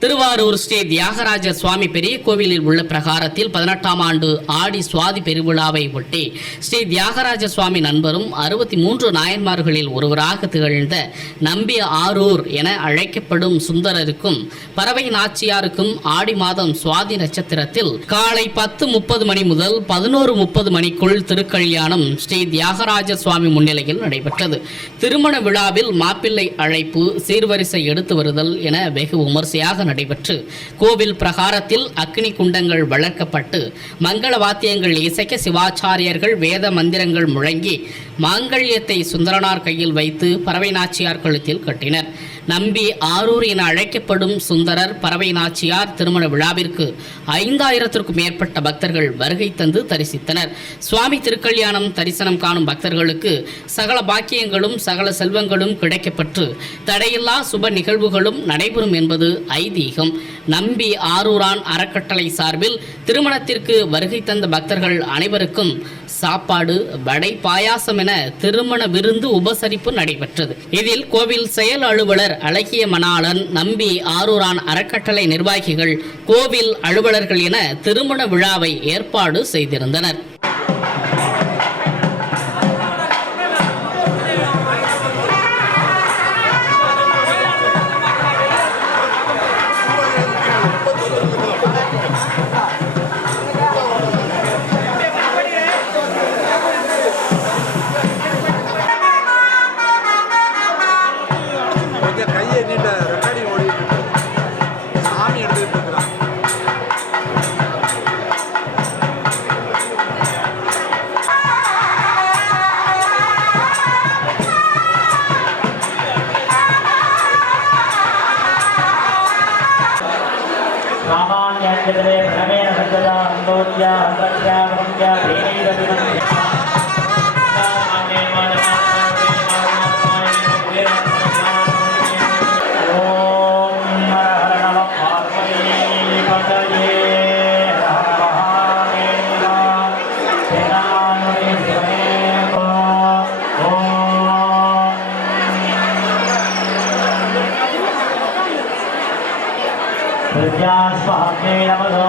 திருவாரூர் ஸ்ரீ தியாகராஜ சுவாமி பெரிய கோவிலில் உள்ள பிரகாரத்தில் பதினெட்டாம் ஆண்டு ஆடி சுவாதி பெருவிழாவை ஒட்டி ஸ்ரீ தியாகராஜ சுவாமி நண்பரும் அறுபத்தி மூன்று நாயன்மார்களில் ஒருவராக திகழ்ந்த நம்பி ஆரூர் என அழைக்கப்படும் சுந்தரருக்கும் பறவை நாச்சியாருக்கும் ஆடி மாதம் சுவாதி நட்சத்திரத்தில் காலை பத்து முப்பது மணி முதல் பதினோரு முப்பது மணிக்குள் திருக்கல்யாணம் ஸ்ரீ தியாகராஜ சுவாமி முன்னிலையில் நடைபெற்றது. திருமண விழாவில் மாப்பிள்ளை அழைப்பு சீர்வரிசை எடுத்து வருதல் என வெகு விமர்சையாக நடைபெற்று கோவில் பிரகாரத்தில் அக்னி குண்டங்கள் வளர்க்கப்பட்டு மங்கள வாத்தியங்கள் இசைக்க சிவாச்சாரியர்கள் வேத மந்திரங்கள் முழங்கி மாங்கல்யத்தை சுந்தரனார் கையில் வைத்து பறவை நாச்சியார் கழுத்தில் கட்டினர். நம்பி ஆரூர் என அழைக்கப்படும் சுந்தரர் பறவை நாச்சியார் திருமண விழாவிற்கு ஐந்தாயிரத்திற்கும் மேற்பட்ட பக்தர்கள் வருகை தந்து தரிசித்தனர். சுவாமி திருக்கல்யாணம் தரிசனம் காணும் பக்தர்களுக்கு சகல பாக்கியங்களும் சகல செல்வங்களும் கிடைக்கப்பட்டு தடையில்லா சுப நிகழ்வுகளும் நடைபெறும் என்பது ஐதீகம் நம்பி ஆரூரான் அறக்கட்டளை சார்பில் திருமணத்திற்கு வருகை தந்த பக்தர்கள் அனைவருக்கும் சாப்பாடு வடை பாயாசம் என திருமண விருந்து உபசரிப்பு நடைபெற்றது. இதில் கோவில் செயல் அலுவலர் அழகிய மணாளன் நம்பி ஆரூரான் அறக்கட்டளை நிர்வாகிகள் கோவில் அலுவலர்கள் என திருமண விழாவை ஏற்பாடு செய்திருந்தனர். सामान्यजले भ्रमेण सज्जता सन्तोष्या हन्तक्ष्या भक्त्या धेनैरभिनन्द्य విద్యాస్వామ్యే నమో